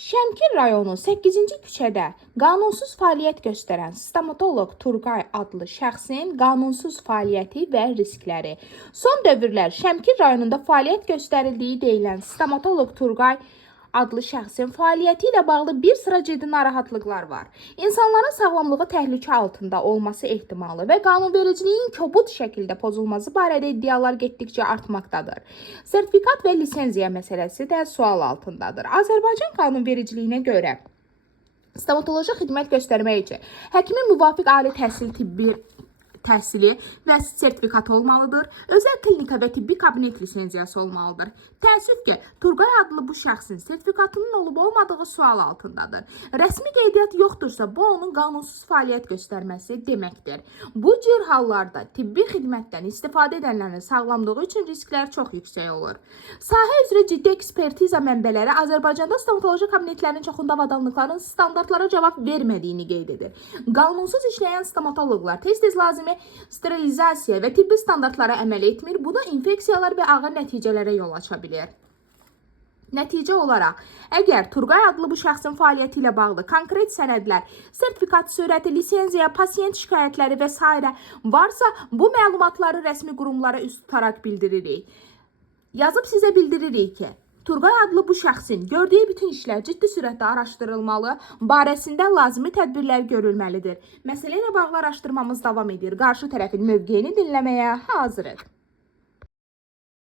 Şəmkir rayonu 8-ci küçədə qanunsuz fəaliyyət göstərən stomatoloq Turqay adlı şəxsin qanunsuz fəaliyyəti və riskləri. Son dövrlər Şəmkir rayonunda fəaliyyət göstərildiyi deyilən stomatoloq Turqay adlı şəxsin fəaliyyəti ilə bağlı bir sıra ciddi narahatlıqlar var. İnsanların sağlamlığı təhlükə altında olması ehtimalı və qanunvericiliyin kobud şəkildə pozulması barədə iddialar getdikcə artmaqdadır. Sertifikat və lisenziya məsələsi də sual altındadır. Azərbaycan qanunvericiliyinə görə stomatoloji xidmət göstərmək üçün həkimin müvafiq ali təhsil tibbi təhsili və sertifikatı olmalıdır. Özəl klinika və tibbi kabinet lisenziyası olmalıdır. Təəssüf ki, Turqay adlı bu şəxsin sertifikatının olub-olmadığı sual altındadır. Rəsmi qeydiyyat yoxdursa, bu onun qanunsuz fəaliyyət göstərməsi deməkdir. Bu cür hallarda tibbi xidmətdən istifadə edənlərin sağlamlığı üçün risklər çox yüksək olur. Sahə üzrə ciddi ekspertiza mənbələri Azərbaycanda stomatoloji kabinetlərin çoxunda avadanlıqların standartlara cavab vermədiyini qeyd edir. Qanunsuz işləyən stomatoloqlar tez-tez lazımi sterilizasiya və tibbi standartlara əməl etmir. Bu da infeksiyalar və ağır nəticələrə yol aça bilər. Nəticə olaraq, əgər Turqay adlı bu şəxsin fəaliyyəti ilə bağlı konkret sənədlər, sertifikat sürəti, lisenziya, pasiyent şikayətləri və s. varsa, bu məlumatları rəsmi qurumlara üst tutaraq bildiririk. Yazıb sizə bildiririk ki, Turqay adlı bu şəxsin gördüyü bütün işlər ciddi sürətdə araşdırılmalı, barəsində lazımi tədbirlər görülməlidir. Məsələ ilə bağlı araşdırmamız davam edir. Qarşı tərəfin mövqeyini dinləməyə hazırıq.